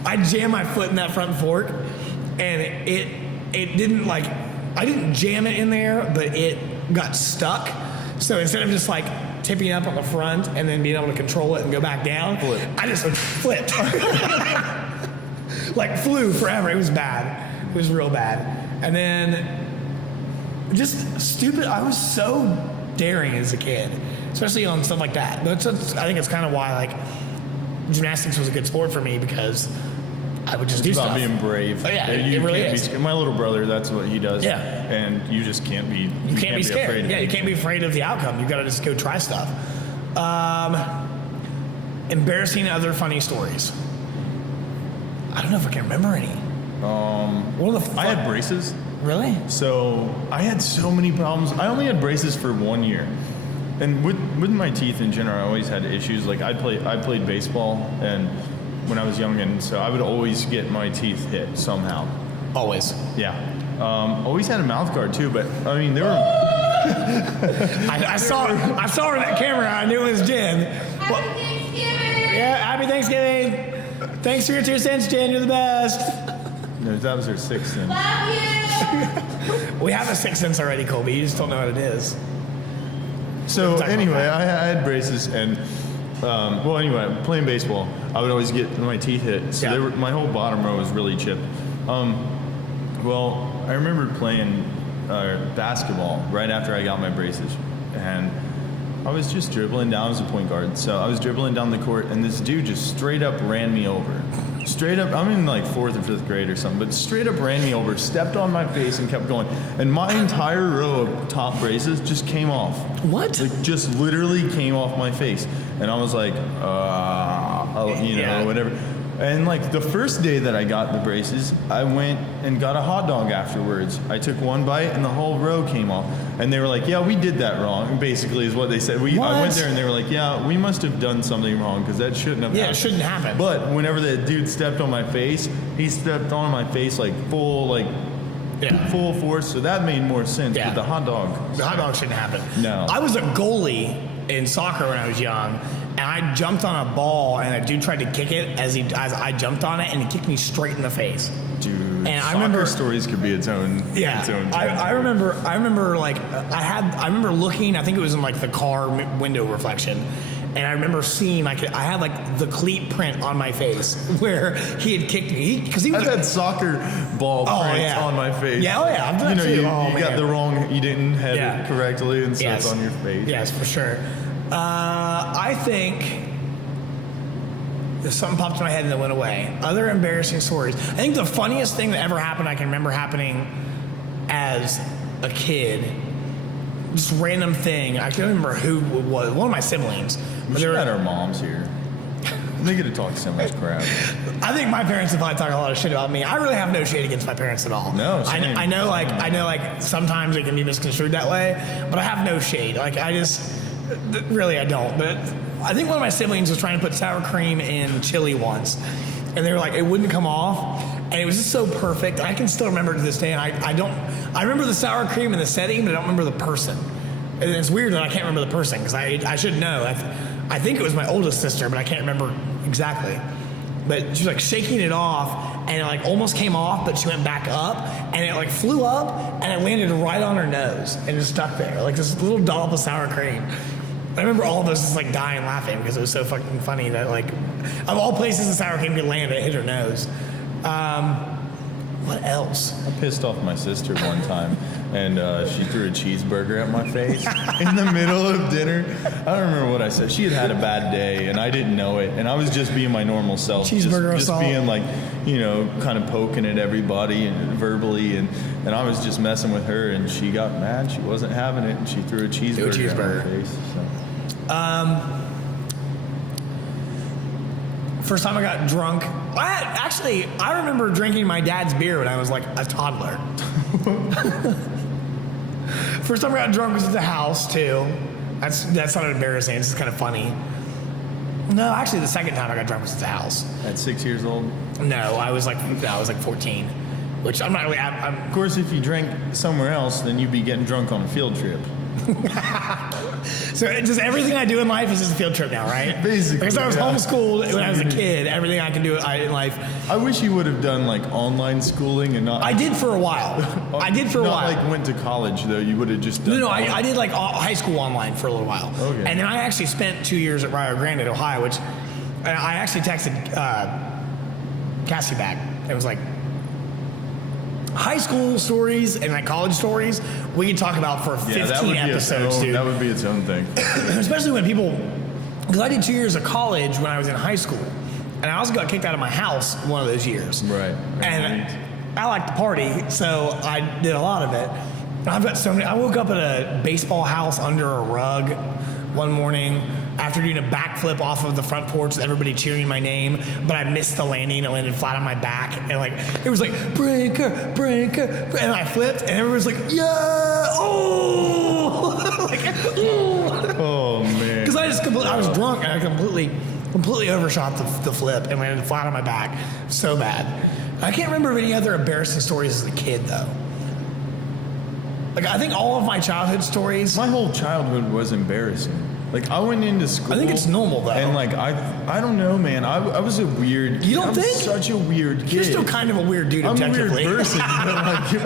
I jammed my foot in that front fork, and it didn't like, I didn't jam it in there, but it got stuck. So instead of just like tipping up on the front and then being able to control it and go back down, I just flipped. Like flew forever. It was bad. It was real bad. And then just stupid. I was so daring as a kid, especially on stuff like that. But I think it's kind of why like gymnastics was a good sport for me, because I would just do about stuff. being brave. Oh, yeah, it really can't is. My little brother, that's what he does. Yeah. And you just can't be. You can't be scared. Afraid of Yeah, you can't be afraid of the outcome. You got to just go try stuff. Embarrassing other funny stories. I don't know if I can remember any. One of the I had braces. Really? So I had so many problems. I only had braces for 1 year. And with my teeth in general, I always had issues. Like I played baseball and when I was young, and so I would always get my teeth hit somehow. Always. Yeah. Always had a mouth guard too, but I mean they were. I saw her in that camera. I knew it was Jen. Happy Thanksgiving! Yeah, happy Thanksgiving. Thanks for your 2 cents, Jen. You're the best. No, that was her 6th sense. Love you! We have a 6th sense already, Colby. You just don't know what it is. So anyway, I had braces, and anyway, playing baseball, I would always get my teeth hit. So Yeah. my whole bottom row was really chipped. I remember playing basketball right after I got my braces, and I was just dribbling down as a point guard. So I was dribbling down the court, and this dude just straight up ran me over. Straight up, I'm in like 4th or 5th grade or something, but straight up ran me over, stepped on my face, and kept going. And my entire row of top braces just came off. What? Like, just literally came off my face. And I was like, Yeah. whatever. And like the first day that I got the braces, I went and got a hot dog afterwards. I took one bite and the whole row came off. And they were like, yeah, we did that wrong, basically is what they said. I went there and they were like, yeah, we must have done something wrong because that shouldn't have happened. Yeah, it shouldn't happen. But whenever that dude stepped on my face, he stepped on my face like full force. So that made more sense. Yeah. But the hot dog shouldn't happen. No. I was a goalie in soccer when I was young, and I jumped on a ball, and a dude tried to kick it as I jumped on it, and he kicked me straight in the face. Dude, And I soccer remember stories could be its own. Yeah, its own I remember like I remember looking. I think it was in like the car window reflection, and I remember seeing like I had like the cleat print on my face where he had kicked me because he was. I've had soccer ball prints on my face. Yeah, oh yeah. I've done You too. got the wrong. You didn't head Yeah. it correctly, and so Yes. it's on your face. Yes, for sure. I think something popped in my head and it went away. Other embarrassing stories. I think the funniest thing that ever happened, I can remember happening as a kid. Just random thing. I can't remember who it was. One of my siblings. We should have our moms here. They get to talk so much crap. I think my parents would probably talk a lot of shit about me. I really have no shade against my parents at all. No, same. I know like sometimes it can be misconstrued that way, but I have no shade. Like I don't. But I think one of my siblings was trying to put sour cream in chili once, and they were like, it wouldn't come off, and it was just so perfect. I can still remember to this day, and I remember the sour cream in the setting, but I don't remember the person. And it's weird that I can't remember the person because I should know. I think it was my oldest sister, but I can't remember exactly. But she was like shaking it off, and it like almost came off, but she went back up, and it like flew up, and it landed right on her nose, and just stuck there, like this little dollop of sour cream. I remember all of us just like dying laughing because it was so fucking funny that like, of all places the sour cream could land, it hit her nose. What else? I pissed off my sister one time, and she threw a cheeseburger at my face in the middle of dinner. I don't remember what I said. She had a bad day, and I didn't know it, and I was just being my normal self. Cheeseburger just assault. being like, kind of poking at everybody and verbally, and I was just messing with her, and she got mad. She wasn't having it, and she threw a cheeseburger at my face. So. First time I got drunk. I remember drinking my dad's beer when I was like a toddler. First time I got drunk was at the house too. That's not embarrassing. It's just kind of funny. No, actually, the second time I got drunk was at the house. At 6 years old? No, I was like 14, which I'm not really. Of course, if you drank somewhere else, then you'd be getting drunk on a field trip. So just everything I do in life is just a field trip now, right? Basically, because I was homeschooled when I was a kid. Everything I can do in life. I wish you would have done like online schooling and not. I did for a while. I did for a while. Not like went to college though. You would have just done. No, I did like high school online for a little while. Okay. And then I actually spent 2 years at Rio Grande, Ohio, which I actually texted Cassie back. It was like high school stories and like college stories we could talk about for 15 episodes, dude. That would be its own thing. Especially when people, because I did 2 years of college when I was in high school, and I also got kicked out of my house one of those years. Right. And I like to party, so I did a lot of it. I've got so many. I woke up at a baseball house under a rug one morning after doing a backflip off of the front porch with everybody cheering my name, but I missed the landing. It landed flat on my back, and like it was like Brink, and I flipped, and everybody was like, yeah, oh, like, Oh man. because I was drunk and I completely overshot the flip and landed flat on my back, so bad. I can't remember of any other embarrassing stories as a kid though. Like I think all of my childhood stories. My whole childhood was embarrassing. Like I went into school. I think it's normal though. And like I don't know, man. I was a weird. You don't I was think? Such a weird kid. You're still kind of a weird dude, I'm a objectively. weird person,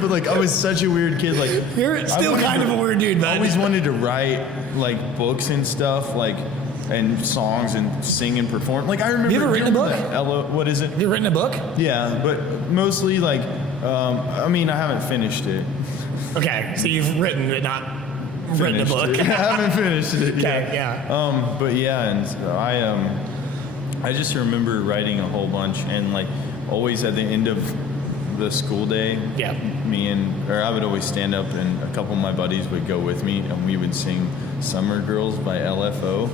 but like I was such a weird kid. Like You're still kind of a weird dude, I bud. always wanted to write like books and stuff, like and songs and sing and perform. Like I remember. You ever written a book? What is it? Have you written a book? Yeah, but mostly like. I mean, I haven't finished it. Okay, so you've written but not written a book. I haven't finished it. Okay, yeah. But yeah, and I just remember writing a whole bunch, and like always at the end of the school day, Yeah. I would always stand up, and a couple of my buddies would go with me, and we would sing "Summer Girls" by LFO.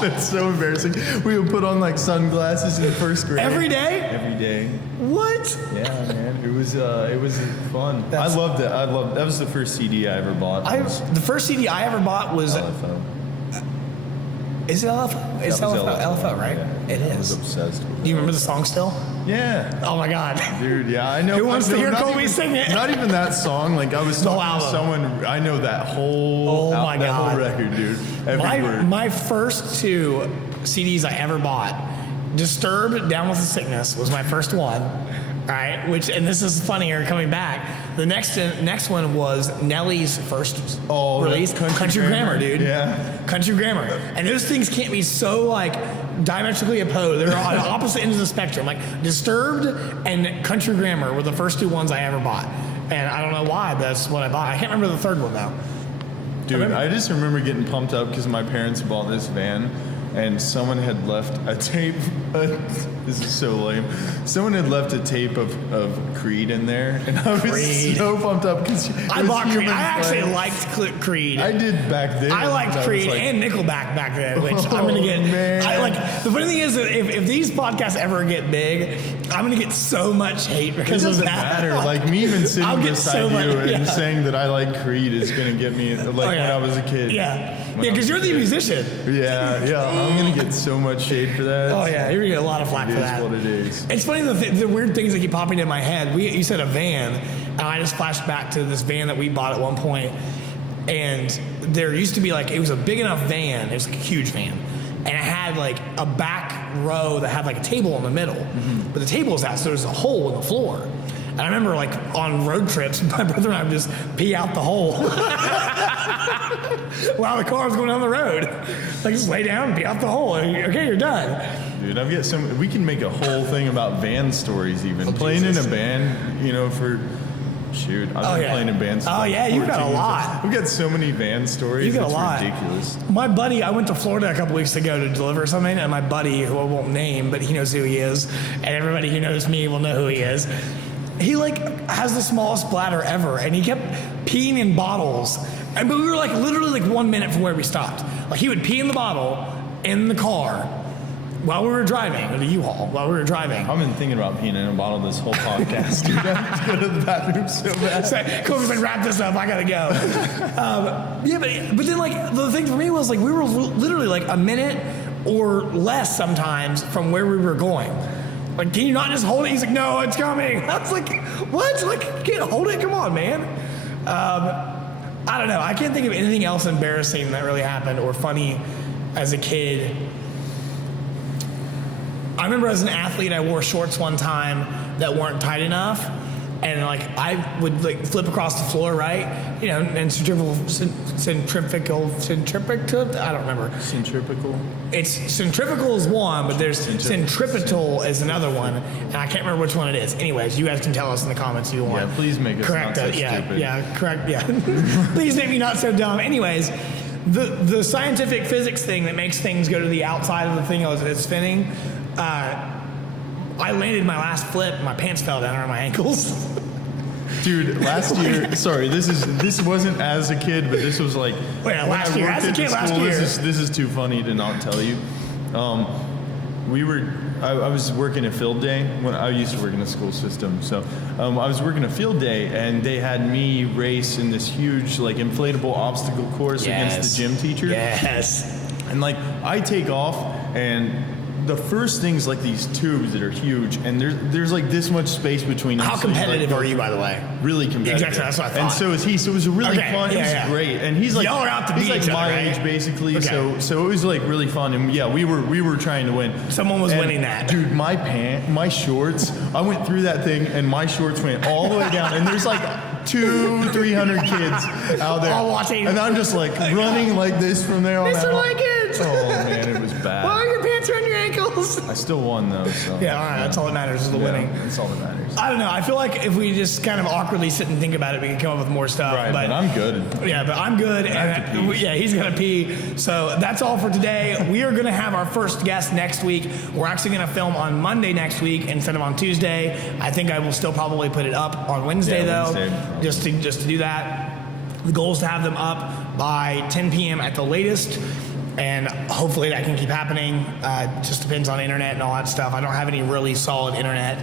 That's so embarrassing. We would put on like sunglasses in first grade. Every day? Every day. What? Yeah, man. It was fun. I loved it. That was the first CD I ever bought. The first CD I ever bought was. LFO. Is it LFO? It's That was LFO, right? Yeah. It I was is. obsessed with it. Do you remember the song still? Yeah. Oh my God. Dude, yeah, I know. Who wants to I know, hear not Colby even- sing it? Not even that song. Like I was The talking to album. someone. I know that whole. Oh my that God. whole record, dude. Every word. My first two CDs I ever bought, Disturbed, Down with the Sickness was my first one. All right, and this is funnier coming back. The next one was Nelly's first release, Country Grammar, dude. Yeah. Country Grammar. And those things can't be so like diametrically opposed. They're on opposite ends of the spectrum. Like Disturbed and Country Grammar were the first two ones I ever bought. And I don't know why, but that's what I bought. I can't remember the third one though. Dude, I just remember getting pumped up because my parents bought this van, and someone had left a tape. This is so lame. Someone had left a tape of Creed in there, and I was Creed. so pumped up because I bought Creed. I actually liked Creed. I did back then. I liked was Creed like, and Nickelback back then, which I'm gonna get. man. I like the funny thing is that if these podcasts ever get big, I'm gonna get so much hate It because of doesn't that. matter. Like me even I'll sitting get beside so much- you and yeah. saying that I like Creed is gonna get me like when I was a kid. Yeah, When yeah, I because was you're a the kid. musician. Yeah. I'm gonna get so much shade for that. Oh yeah, you're gonna get a lot of flack It for is that. what it is. It's funny the weird things that keep popping in my head. You said a van, and I just flashed back to this van that we bought at one point, and there used to be like it was a big enough van. It was like a huge van, and it had like a back row that had like a table in the middle, but the table was out, so there was a hole in the floor. And I remember like on road trips, my brother and I would just pee out the hole while the car was going down the road. Like just lay down and pee out the hole. And, okay, you're done. Dude, I've got some. We can make a whole thing about van stories. Even playing Jesus. in a band, for. Shoot, I've been playing in bands. Oh, for yeah, you've got a 14 years. lot. We've got so many van stories. You got a it's lot. ridiculous. My buddy, I went to Florida a couple weeks ago to deliver something, and my buddy, who I won't name, but he knows who he is, and everybody who knows me will know who he is. He like has the smallest bladder ever, and he kept peeing in bottles. But we were like literally like 1 minute from where we stopped. Like he would pee in the bottle in the car while we were driving, or the U-Haul while we were driving. I've been thinking about peeing in a bottle this whole podcast, dude. I have to go to the bathroom so bad. So, Colby's like, wrap this up, I gotta go. Yeah, but then like the thing for me was like we were literally like a minute or less sometimes from where we were going. Like, can you not just hold it? He's like, no, it's coming. I was like, what? Like, you can't hold it? Come on, man. I don't know. I can't think of anything else embarrassing that really happened or funny as a kid. I remember as an athlete, I wore shorts one time that weren't tight enough. And like I would like flip across the floor, right? You know, and centrifugal, I don't remember. Centrifugal. It's centrifugal is one, but there's centripetal is another one, and I can't remember which one it is. Anyways, you guys can tell us in the comments if you want. Yeah, please make us correct not so yeah, stupid. yeah, correct, yeah. Please make me not so dumb. Anyways, the scientific physics thing that makes things go to the outside of the thing as it's spinning. I landed my last flip, my pants fell down around my ankles. Dude, last year, sorry, this wasn't as a kid, but this was like yeah, when last I year, worked as a at kid, the last school, year. This is too funny to not tell you. I was working a field day when I used to work in the school system. So I was working a field day, and they had me race in this huge like inflatable obstacle course against the gym teacher. Yes. And like I take off, and the first thing's like these tubes that are huge, and there's like this much space between them. How competitive are you, by the way? Really competitive. Exactly, that's what I thought. And so is he. So it was a really Okay, fun. yeah, It was yeah. great, and he's like Y'all are out to he's beat like each other, my right? age basically. Okay. So it was like really fun, and yeah, we were trying to win. Someone was And, winning that. dude. My shorts. I went through that thing, and my shorts went all the way down, and there's like 200-300 kids out there All watching. and I'm just like running like this from there on Mr. out. Likens! Oh man, it was bad. Why are your pants around your ankles? I still won though. So Yeah, all right, that's all that matters is the winning. That's all that matters. I don't know. I feel like if we just kind of awkwardly sit and think about it, we can come up with more stuff. Right, but I'm good. Yeah, but I'm good. have to And pee. yeah, he's gonna pee. So that's all for today. We are gonna have our first guest next week. We're actually gonna film on Monday next week instead of on Tuesday. I think I will still probably put it up on Wednesday Yeah, though, Wednesday. just to do that. The goal is to have them up by 10 p.m. at the latest. And hopefully that can keep happening. Just depends on internet and all that stuff. I don't have any really solid internet.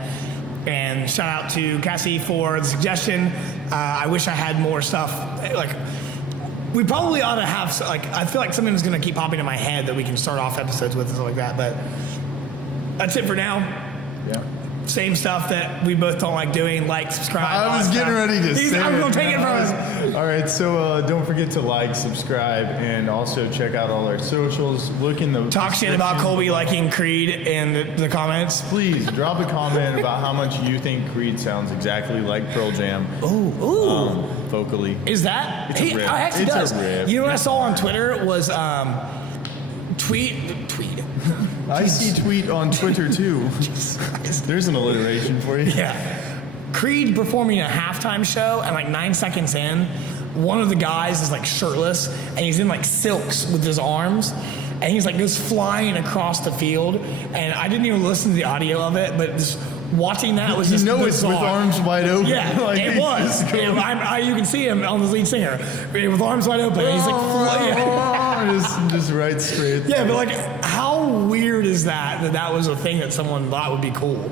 And shout out to Cassie for the suggestion. I wish I had more stuff. Like, we probably ought to have, like, I feel like something's going to keep popping in my head that we can start off episodes with and stuff like that. But that's it for now. Yeah. Same stuff that we both don't like doing. Like, subscribe. I was getting ready to say I'm going it. to take it from us. All right, so don't forget to like, subscribe, and also check out all our socials. Look in the Talk shit about description. Colby liking Creed in the comments. Please drop a comment about how much you think Creed sounds exactly like Pearl Jam. Ooh. Vocally. Is that? It's a rip. Actually It's a does. rip. You know what I saw on Twitter was tweet. I see tweet on Twitter too. There's an alliteration for you. Yeah. Creed performing a halftime show, and like 9 seconds in, one of the guys is like shirtless, and he's in like silks with his arms, and he's like goes flying across the field. And I didn't even listen to the audio of it, but just watching that was just it's with bizarre. arms wide open. Yeah, Like, it he's was. just going- You can see him on the lead singer with arms wide open. And he's like, just right straight. yeah, but like, how weird is that was a thing that someone thought would be cool?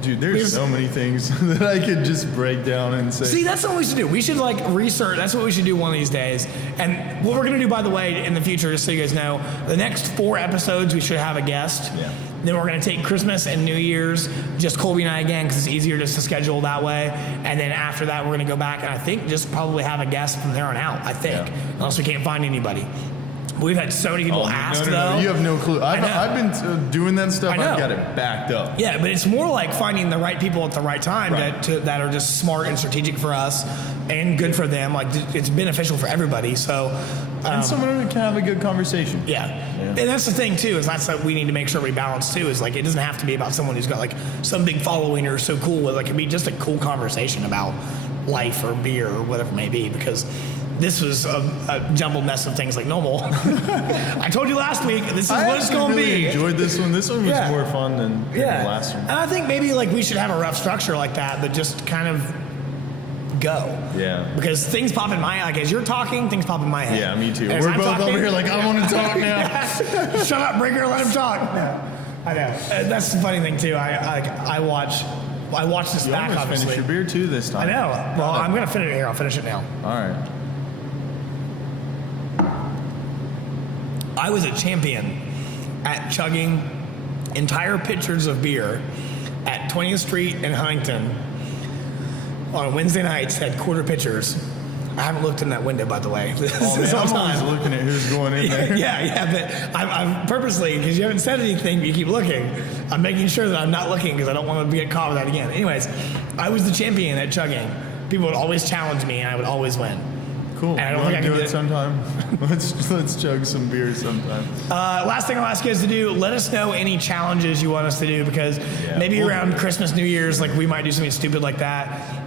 Dude, there's so many things that I could just break down and say. See, that's what we should do. We should like research. That's what we should do one of these days. And what we're gonna do, by the way, in the future, just so you guys know, the next 4 episodes we should have a guest. Yeah. Then we're gonna take Christmas and New Year's, just Colby and I again, because it's easier just to schedule that way. And then after that, we're gonna go back and I think just probably have a guest from there on out. I think, Yeah. unless we can't find anybody. We've had so many people ask though. No, you have no clue. I know. I've been doing that stuff. I know. I've got it backed up. Yeah, but it's more like finding the right people at the right time Right. that are just smart and strategic for us and good for them. Like, it's beneficial for everybody. So, And someone who can have a good conversation. yeah. And that's the thing too, is that's what we need to make sure we balance too, is like, it doesn't have to be about someone who's got like some big following or so cool. Like, it can be just a cool conversation about life or beer or whatever it may be, because this was a jumbled mess of things like normal. I told you last week, this is what it's going to really be. enjoyed this one. This one was Yeah. more fun than the last one. And I think maybe like we should have a rough structure like that, but just kind of go. Yeah. Because things pop in my, like as you're talking, things pop in my head. Yeah, me too. And as We're I'm both talking- over here like, I want to talk now. Shut up, Brinker, let him talk. No, I know. That's the funny thing too. I watch this You back, almost obviously. finished your beer too this I time. know. Well, I'm gonna finish it here. I'll finish it now. All right. I was a champion at chugging entire pitchers of beer at 20th Street in Huntington on Wednesday nights, had quarter pitchers. I haven't looked in that window, by the way. Oh, man, I'm always looking at who's going in there. Yeah, but I'm purposely, because you haven't said anything, but you keep looking, I'm making sure that I'm not looking because I don't want to get caught with that again. Anyways, I was the champion at chugging. People would always challenge me, and I would always win. Cool. And I don't think I can do it sometime. let's chug some beer sometime. Last thing I'll ask you guys to do, let us know any challenges you want us to do, because maybe around Christmas, New Year's, like we might do something stupid like that.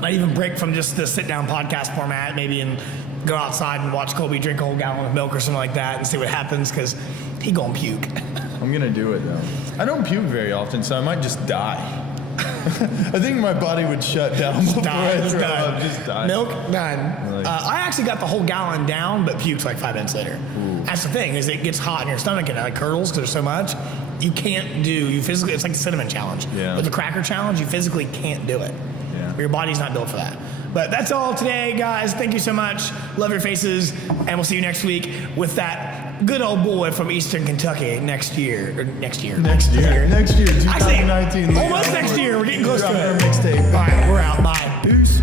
Might even break from just the sit-down podcast format, maybe, and go outside and watch Colby drink a whole gallon of milk or something like that and see what happens, because he gonna puke. I'm gonna do it, though. I don't puke very often, so I might just die. I think my body would shut down before I throw up. Just die. Milk, done. I actually got the whole gallon down, but puked like 5 minutes later. Ooh. That's the thing, is it gets hot in your stomach and it like curdles because there's so much. You can't you physically, it's like the cinnamon challenge. Yeah. With the cracker challenge, you physically can't do it. Your body's not built for that. But that's all today, guys. Thank you so much. Love your faces. And we'll see you next week with that good old boy from Eastern Kentucky next year. Next year, 2019. Actually, almost next year. We're getting close to it. Mixtape. All right, we're out. Bye. Peace.